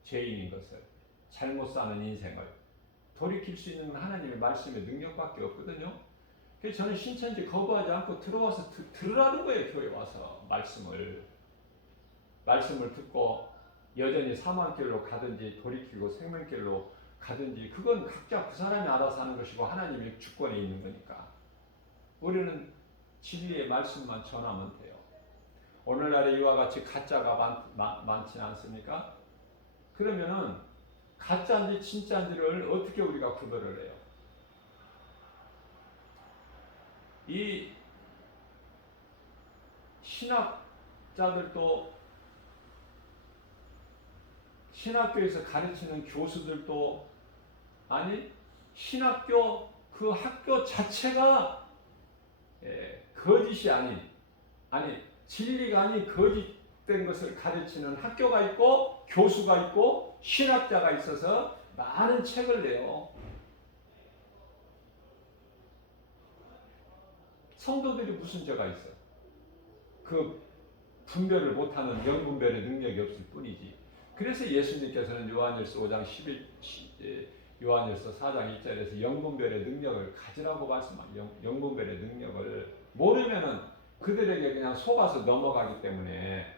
죄인인 것을, 잘못 사는 인생을 돌이킬 수 있는 하나님의 말씀의 능력밖에 없거든요. 그래서 저는 신천지 거부하지 않고 들어와서 들으라는 거예요. 교회 와서 말씀을 듣고 여전히 사망길로 가든지 돌이키고 생명길로 가든지, 그건 각자 그 사람이 알아서 하는 것이고 하나님의 주권에 있는 거니까. 우리는 진리의 말씀만 전하면 돼요. 오늘날에 이와 같이 가짜가 많지 않습니까? 그러면은 가짜인지 진짜인지를 어떻게 우리가 구별을 해요? 이 신학자들도, 신학교에서 가르치는 교수들도, 아니 신학교 그 학교 자체가 거짓이 아니 진리가 아닌 거짓된 것을 가르치는 학교가 있고 교수가 있고 신학자가 있어서 많은 책을 내요. 성도들이 무슨 죄가 있어? 그 분별을 못하는 영분별의 능력이 없을 뿐이지. 그래서 예수님께서는 요한일서 5장 11, 요한일서 4장 1절에서 영분별의 능력을 가지라고 말씀하죠. 영분별의 능력을 모르면은 그들에게 그냥 속아서 넘어가기 때문에,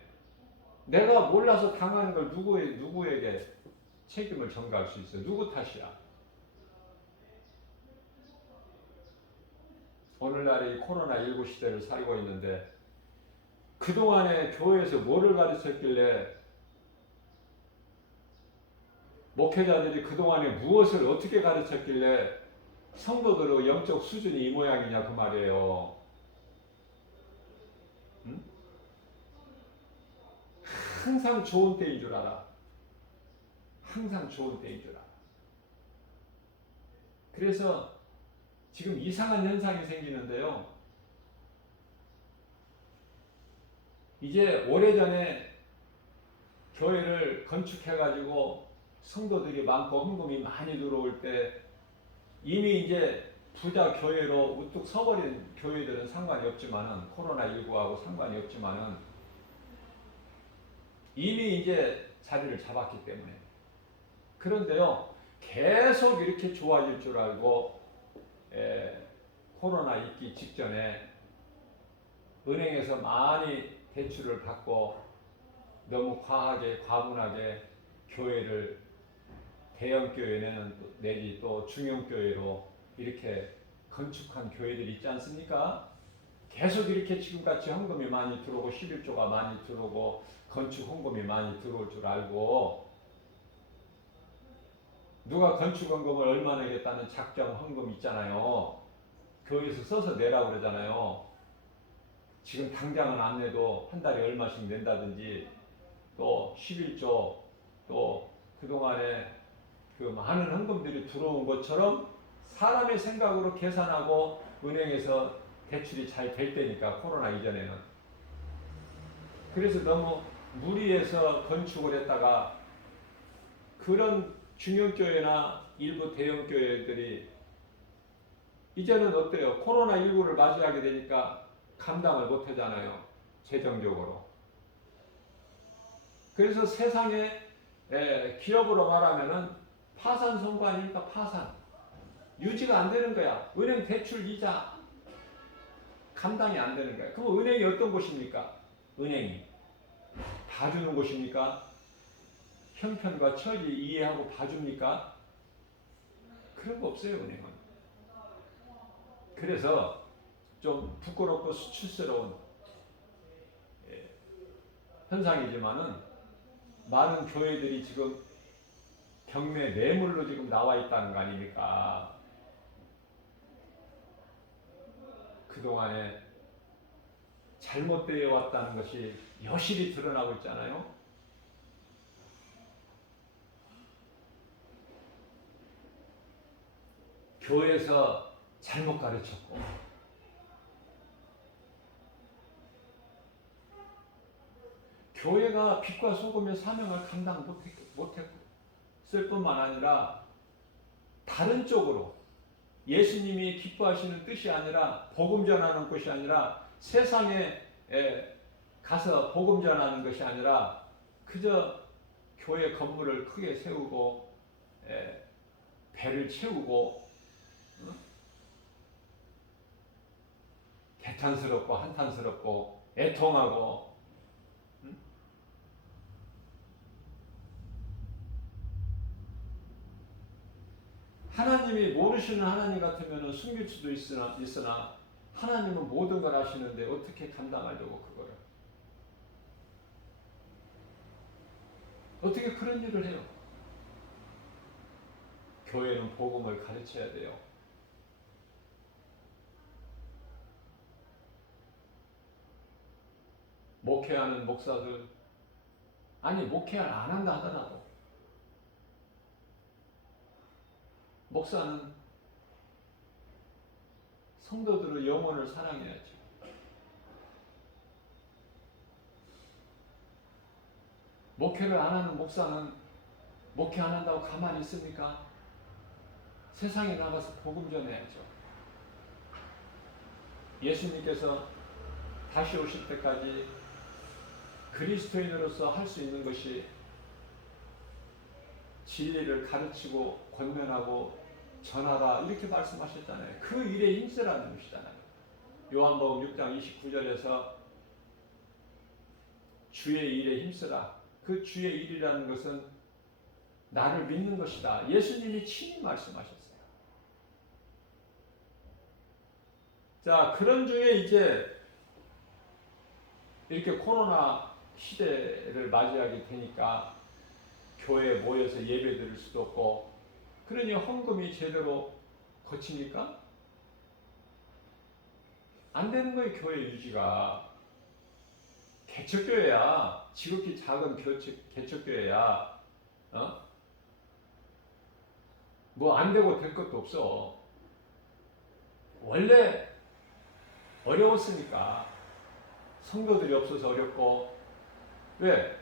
내가 몰라서 당하는 걸 누구에게 책임을 전가할 수 있어요? 누구 탓이야? 오늘날의 이 코로나19 시대를 살고 있는데, 그동안에 교회에서 뭐를 가르쳤길래, 목회자들이 그동안에 무엇을 어떻게 가르쳤길래 성도들의 영적 수준이 이 모양이냐 그 말이에요. 응? 항상 좋은 때인 줄 알아. 항상 좋은 때인 줄 알아. 그래서 지금 이상한 현상이 생기는데요. 이제 오래전에 교회를 건축해가지고 성도들이 많고 헌금이 많이 들어올 때 이미 이제 부자 교회로 우뚝 서버린 교회들은 상관이 없지만은, 코로나19하고 상관이 없지만은 이미 이제 자리를 잡았기 때문에. 그런데요, 계속 이렇게 좋아질 줄 알고 코로나 있기 직전에 은행에서 많이 대출을 받고 너무 과하게 과분하게 교회를 대형 교회는 내지 또 중형 교회로 이렇게 건축한 교회들이 있지 않습니까? 계속 이렇게 지금같이 헌금이 많이 들어오고 11조가 많이 들어오고 건축 헌금이 많이 들어올 줄 알고 누가 건축원금을 얼마 내겠다는 작정 헌금 있잖아요. 교회에서 써서 내라고 그러잖아요. 지금 당장은 안 내도 한 달에 얼마씩 낸다든지, 또 11조, 또 그동안에 그 많은 헌금들이 들어온 것처럼 사람의 생각으로 계산하고 은행에서 대출이 잘 될 때니까, 코로나 이전에는. 그래서 너무 무리해서 건축을 했다가 그런 중형교회나 일부 대형교회들이 이제는 어때요? 코로나19를 맞이하게 되니까 감당을 못 하잖아요. 재정적으로. 그래서 세상에 기업으로 말하면은 파산 선고 아닙니까? 파산. 유지가 안 되는 거야. 은행 대출 이자 감당이 안 되는 거야. 그럼 은행이 어떤 곳입니까? 은행이 봐주는 곳입니까? 형편과 처지 이해하고 봐줍니까? 그런 거 없어요, 은행은. 그래서 좀 부끄럽고 수치스러운 현상이지만은 많은 교회들이 지금 경매 매물로 지금 나와 있다는 거 아닙니까? 그동안에 잘못되어 왔다는 것이 여실히 드러나고 있잖아요. 교회에서 잘못 가르쳤고, 교회가 빛과 소금의 사명을 감당 못했을 뿐만 아니라 다른 쪽으로 예수님이 기뻐하시는 뜻이 아니라 복음 전하는 것이 아니라 세상에 가서 복음 전하는 것이 아니라 그저 교회 건물을 크게 세우고 배를 채우고 개탄스럽고 한탄스럽고 애통하고 하나님이 모르시는 하나님 같으면 숨길 수도 있으나 하나님은 모든 걸 아시는데 어떻게 감당하려고 그거를. 어떻게 그런 일을 해요? 교회는 복음을 가르쳐야 돼요. 목회하는 목사들, 아니 목회 안 한다 하더라도 목사는 성도들의 영혼을 사랑해야죠. 목회를 안 하는 목사는 목회 안 한다고 가만히 있습니까? 세상에 나가서 복음 전해야죠. 예수님께서 다시 오실 때까지 그리스도인으로서 할 수 있는 것이 진리를 가르치고 권면하고 전하라 이렇게 말씀하셨잖아요. 그 일에 힘쓰라는 것이잖아요. 요한복음 6장 29절에서 주의 일에 힘쓰라. 그 주의 일이라는 것은 나를 믿는 것이다. 예수님이 친히 말씀하셨어요. 자, 그런 중에 이제 이렇게 코로나 시대를 맞이하게 되니까 교회에 모여서 예배 드릴 수도 없고, 그러니 헌금이 제대로 거칩니까? 안 되는 거예요. 교회 유지가. 개척교회야. 지극히 작은 개척교회야. 뭐 안 되고 될 것도 없어. 원래 어려웠으니까. 성도들이 없어서 어렵고. 왜?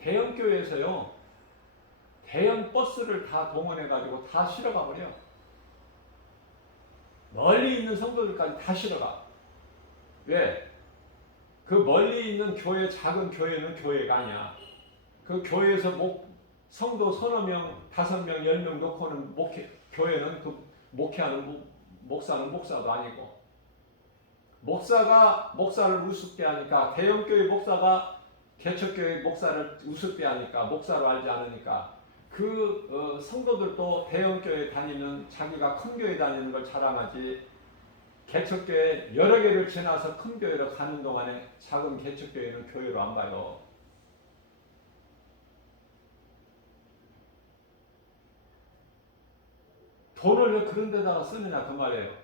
대형 교회에서요, 대형 버스를 다 동원해가지고 다 실어가 버려. 멀리 있는 성도들까지 다 실어가. 왜? 그 멀리 있는 교회, 작은 교회는 교회가 아니야. 그 교회에서 성도 서너 명, 5명, 10명 놓고는 교회는 그 목회하는 목사는 목사도 아니고, 목사가 목사를 우습게 하니까, 대형교회 목사가 개척교회 목사를 우습게 하니까, 목사로 알지 않으니까, 그 성도들도 대형교회 다니는, 자기가 큰 교회 다니는 걸 자랑하지, 개척교회 여러 개를 지나서 큰 교회로 가는 동안에 작은 개척교회는 교회로 안 봐요. 돈을 왜 그런 데다가 쓰느냐 그 말이에요.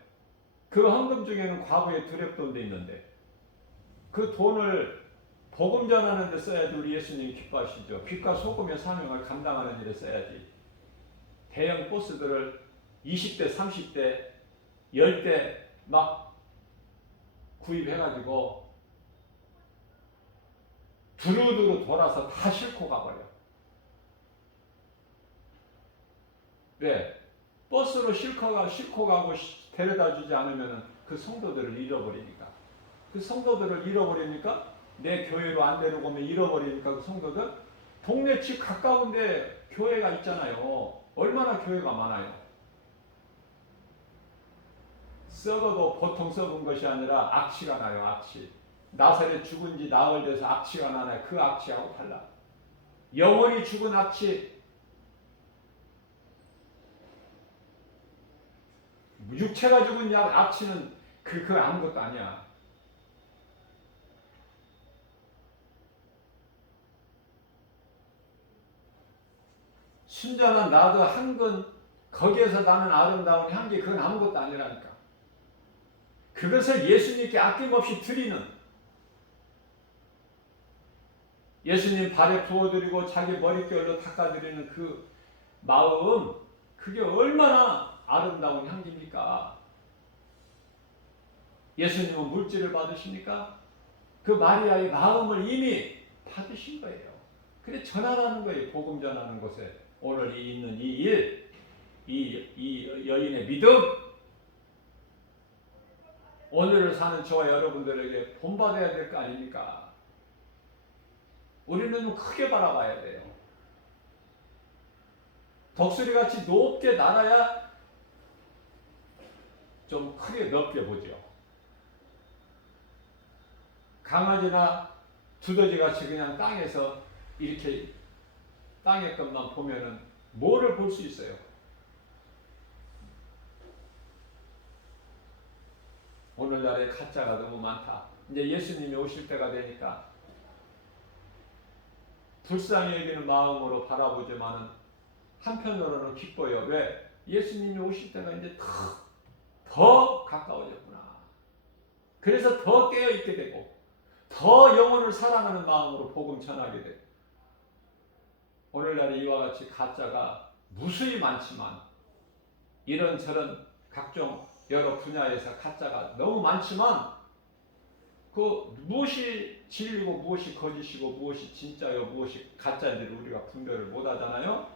그 헌금 중에는 과부의 두렵돈도 있는데 그 돈을 복음 전하는 데 써야지 우리 예수님이 기뻐하시죠. 빛과 소금의 사명을 감당하는 일에 써야지. 대형 버스들을 20대, 30대, 10대 막 구입해가지고 두루두루 돌아서 다 싣고 가버려. 왜? 버스로 싣고 가고 데려다 주지 않으면 그 성도들을 잃어버리니까. 그 성도들을 잃어버리니까 내 교회로 안 데려오면 잃어버리니까 그 성도들 동네 집 가까운데 교회가 있잖아요. 얼마나 교회가 많아요. 썩어도 보통 썩은 것이 아니라 악취가 나요. 악취. 나사렛 죽은 지 나흘 돼서 악취가 나나요. 그 악취하고 달라. 영원히 죽은 악취, 육체가 죽은 악취는 그 아무것도 아니야. 순전한 나도 한근 거기에서 나는 아름다운 향기 그건 아무것도 아니라니까. 그것을 예수님께 아낌없이 드리는 예수님 발에 부어드리고 자기 머릿결로 닦아드리는 그 마음 그게 얼마나 아름다운 향기입니까? 예수님은 물질을 받으십니까? 그 마리아의 마음을 이미 받으신 거예요. 그래 전하라는 거예요. 복음 전하는 곳에 오늘 있는 이 일, 이 여인의 믿음, 오늘을 사는 저와 여러분들에게 본받아야 될 거 아닙니까? 우리는 좀 크게 바라봐야 돼요. 독수리같이 높게 날아야 좀 크게 넓게 보죠. 강아지나 두더지같이 그냥 땅에서 이렇게 땅의 것만 보면은 뭐를 볼 수 있어요? 오늘날에 가짜가 너무 많다. 이제 예수님이 오실 때가 되니까 불쌍히 여기는 마음으로 바라보지만은 한편으로는 기뻐요. 왜? 예수님이 오실 때가 이제 더 가까워졌구나. 그래서 더 깨어있게 되고 더 영혼을 사랑하는 마음으로 복음 전하게 되고 오늘날에 이와 같이 가짜가 무수히 많지만 이런저런 각종 여러 분야에서 가짜가 너무 많지만 그 무엇이 진리고 무엇이 거짓이고 무엇이 진짜요 무엇이 가짜인지를 우리가 분별을 못하잖아요.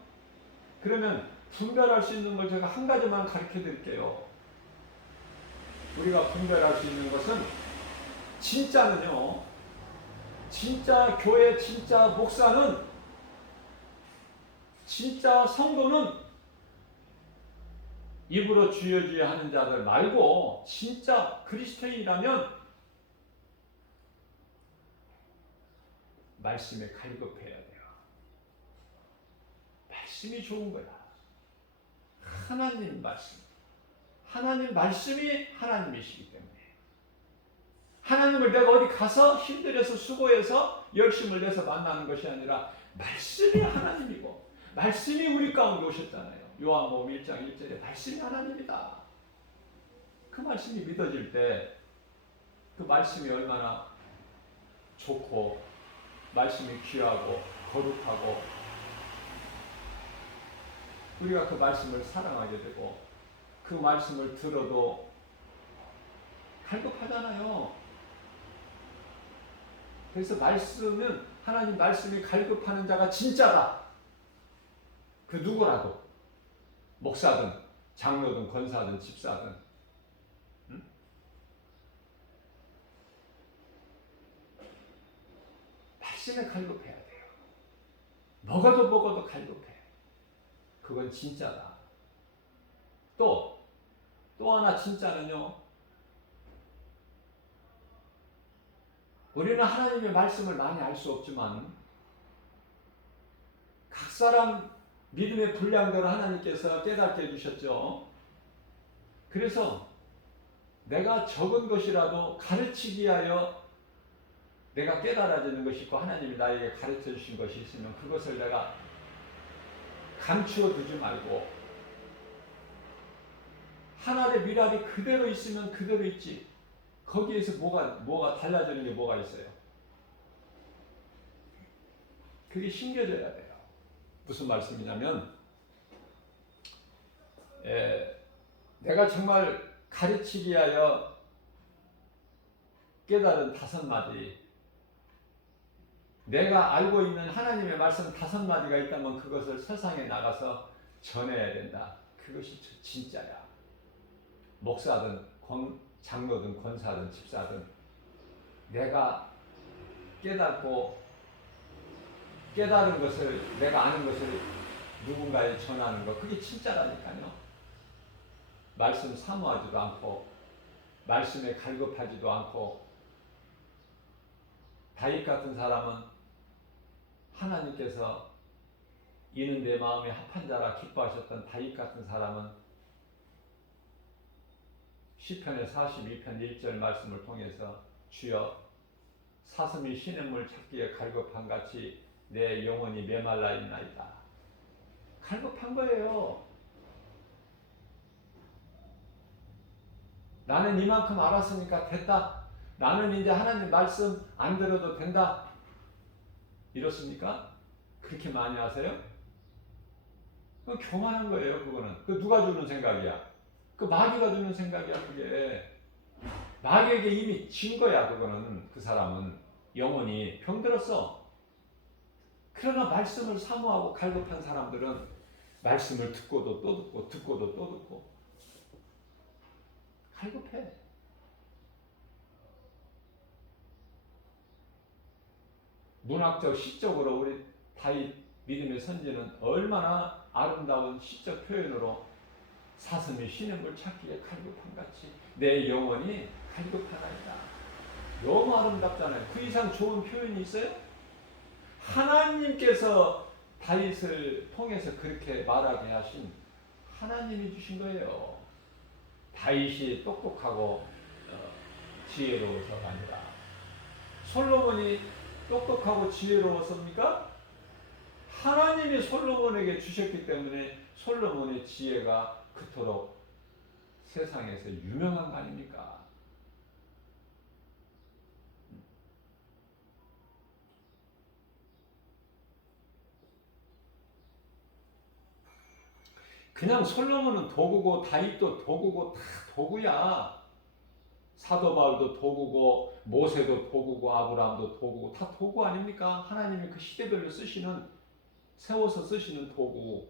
그러면 분별할 수 있는 걸 제가 한 가지만 가르쳐 드릴게요. 우리가 분별할 수 있는 것은 진짜는요. 진짜 교회 진짜 목사는 진짜 성도는 입으로 주여 주여 하는 자들 말고 진짜 그리스도인이라면 말씀에 갈급해야 돼요. 말씀이 좋은 거야. 하나님 말씀. 하나님 말씀이 하나님이시기 때문에 하나님을 내가 어디 가서 힘들어서 수고해서 열심을 내서 만나는 것이 아니라 말씀이 하나님이고 말씀이 우리 가운데 오셨잖아요. 요한복음 1장 1절에 말씀이 하나님이다. 그 말씀이 믿어질 때 그 말씀이 얼마나 좋고 말씀이 귀하고 거룩하고 우리가 그 말씀을 사랑하게 되고 그 말씀을 들어도 갈급하잖아요. 그래서 말씀은 하나님 말씀이 갈급하는 자가 진짜다. 그 누구라도 목사든 장로든 권사든 집사든 말씀에 갈급해야 돼요. 먹어도 갈급해. 그건 진짜다. 또 하나 진짜는요. 우리는 하나님의 말씀을 많이 알 수 없지만 각 사람 믿음의 분량대로 하나님께서 깨닫게 해주셨죠. 그래서 내가 적은 것이라도 가르치기 위하여 내가 깨달아지는 것이 있고 하나님이 나에게 가르쳐 주신 것이 있으면 그것을 내가 감추어 두지 말고 하나님의 미랄이 그대로 있으면 그대로 있지. 거기에서 뭐가 달라지는 게 뭐가 있어요? 그게 심겨져야 돼요. 무슨 말씀이냐면, 내가 정말 가르치기 위하여 깨달은 5마디, 내가 알고 있는 하나님의 말씀 5마디가 있다면 그것을 세상에 나가서 전해야 된다. 그것이 진짜야. 목사든 장로든 권사든 집사든 내가 깨달은 것을, 내가 아는 것을 누군가에 전하는 것, 그게 진짜라니까요. 말씀 사모하지도 않고 말씀에 갈급하지도 않고, 다윗 같은 사람은 하나님께서 이는 내 마음에 합한 자라 기뻐하셨던 다윗 같은 사람은 시편의 42편 1절 말씀을 통해서 주여 사슴이 시냇물 찾기에 갈급한 같이 내 영혼이 메말라 있나이다. 갈급한 거예요. 나는 이만큼 알았으니까 됐다. 나는 이제 하나님 말씀 안 들어도 된다. 이렇습니까? 그렇게 많이 하세요? 그건 교만한 거예요. 그거는. 그 누가 주는 생각이야? 그 마귀가 주는 생각이야. 그게 마귀에게 이미 진 거야. 그거는. 그 사람은 영혼이 병들었어. 그러나 말씀을 사모하고 갈급한 사람들은 말씀을 듣고도 또 듣고 듣고도 또 듣고 갈급해. 문학적 시적으로 우리 다윗 믿음의 선지는 얼마나 아름다운 시적 표현으로 사슴이 시냇물 찾기에 갈급한 같이 내 영혼이 갈급하나이다. 너무 아름답잖아요. 그 이상 좋은 표현이 있어요? 하나님께서 다윗을 통해서 그렇게 말하게 하신 하나님이 주신 거예요. 다윗이 똑똑하고 지혜로워서가 아니라 솔로몬이 똑똑하고 지혜로웠습니까? 하나님이 솔로몬에게 주셨기 때문에 솔로몬의 지혜가 그토록 세상에서 유명한 거 아닙니까? 그냥 솔로몬은 도구고 다윗도 도구고 다 도구야. 사도 바울도 도구고 모세도 도구고 아브라함도 도구고 다 도구 아닙니까? 하나님이 그 시대별로 세워서 쓰시는 도구.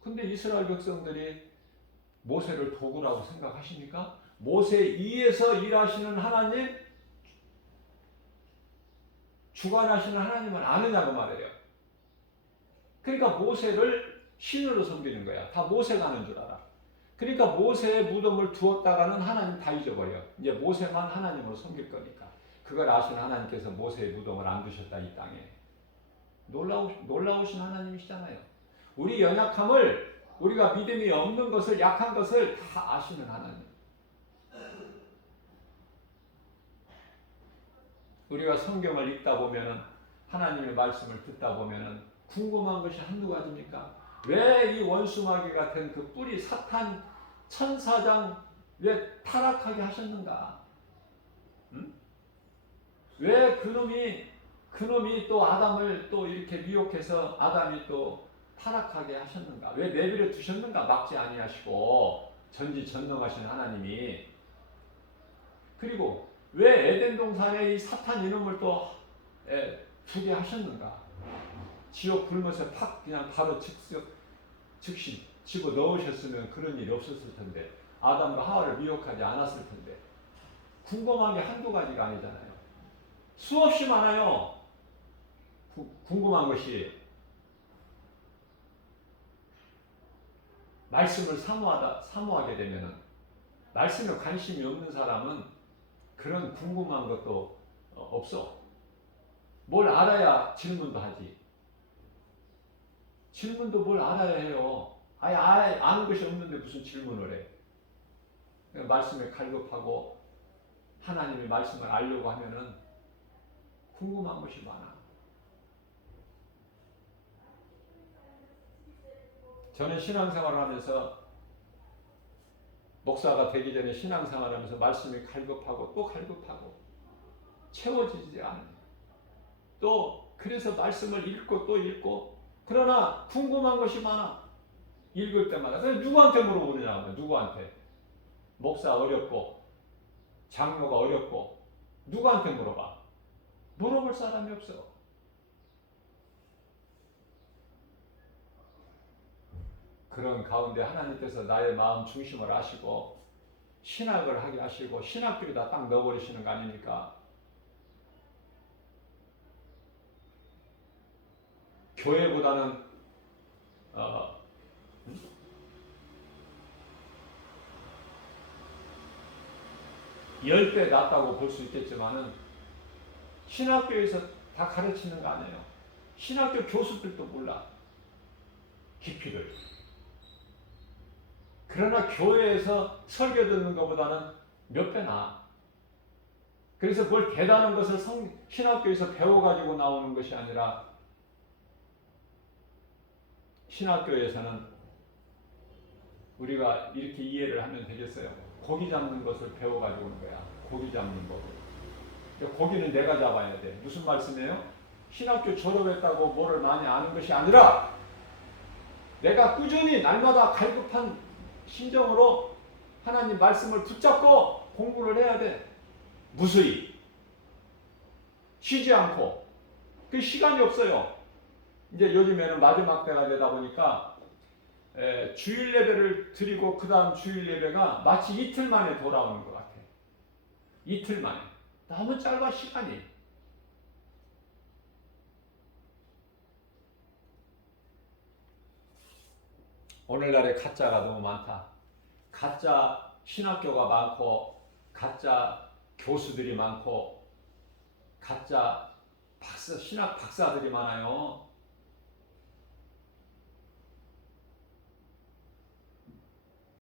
근데 이스라엘 백성들이 모세를 도구라고 생각하십니까? 모세 위에서 일하시는 하나님, 주관하시는 하나님은 아느냐고 말해요. 그러니까 모세를 신으로 섬기는 거야. 다 모세가 하는 줄 알아. 그러니까 모세의 무덤을 두었다가는 하나님 다 잊어버려. 이제 모세만 하나님으로 섬길 거니까. 그걸 아시는 하나님께서 모세의 무덤을 안 두셨다, 이 땅에. 놀라우신 하나님이시잖아요. 우리 연약함을, 우리가 믿음이 없는 것을, 약한 것을 다 아시는 하나님. 우리가 성경을 읽다 보면은, 하나님의 말씀을 듣다 보면은 궁금한 것이 한두 가지입니까? 왜 이 원수마귀 같은 그 뿌리 사탄 천사장 왜 타락하게 하셨는가? 응? 왜 그놈이 또 아담을 또 이렇게 미혹해서 아담이 또 타락하게 하셨는가? 왜 내버려 두셨는가? 막지 아니하시고 전지전능하신 하나님이. 그리고 왜 에덴 동산에 이 사탄 이놈을 또 두게 하셨는가? 지옥 불못에 팍 그냥 바로 즉시 집어 넣으셨으면 그런 일이 없었을 텐데, 아담과 하와를 미혹하지 않았을 텐데. 궁금한 게 한두 가지가 아니잖아요. 수없이 많아요. 궁금한 것이. 말씀을 사모하게 되면은, 말씀에 관심이 없는 사람은 그런 궁금한 것도 없어. 뭘 알아야 질문도 하지. 질문도 뭘 알아야 해요. 아예 아는 것이 없는데 무슨 질문을 해. 말씀에 갈급하고 하나님의 말씀을 알려고 하면은 궁금한 것이 많아. 저는 신앙생활을 하면서 목사가 되기 전에 신앙생활하면서 말씀이 갈급하고 또 갈급하고 채워지지 않아요. 또 그래서 말씀을 읽고 또 읽고 그러나 궁금한 것이 많아. 읽을 때마다. 그래서 누구한테 물어보느냐고. 누구한테. 목사 어렵고 장로가 어렵고 누구한테 물어봐. 물어볼 사람이 없어. 그런 가운데 하나님께서 나의 마음 중심을 아시고 신학을 하게 하시고 신학교에다 딱 넣어버리시는 거 아닙니까? 교회보다는 10배 낫다고 볼 수 있겠지만은 신학교에서 다 가르치는 거 아니에요. 신학교 교수들도 몰라. 깊이를. 그러나 교회에서 설교 듣는 것보다는 몇 배 나아. 그래서 뭘 대단한 것을 신학교에서 배워가지고 나오는 것이 아니라 신학교에서는 우리가 이렇게 이해를 하면 되겠어요. 고기 잡는 것을 배워가지고 오는 거야. 고기 잡는 법을. 고기는 내가 잡아야 돼. 무슨 말씀이에요? 신학교 졸업했다고 뭐를 많이 아는 것이 아니라 내가 꾸준히 날마다 갈급한 심정으로 하나님 말씀을 붙잡고 공부를 해야 돼. 무수히. 쉬지 않고. 그 시간이 없어요. 이제 요즘에는 마지막 때가 되다 보니까 주일 예배를 드리고 그 다음 주일 예배가 마치 이틀 만에 돌아오는 것 같아. 이틀 만에. 너무 짧아 시간이. 오늘날에 가짜가 너무 많다. 가짜 신학교가 많고 가짜 교수들이 많고 가짜 신학 박사들이 많아요.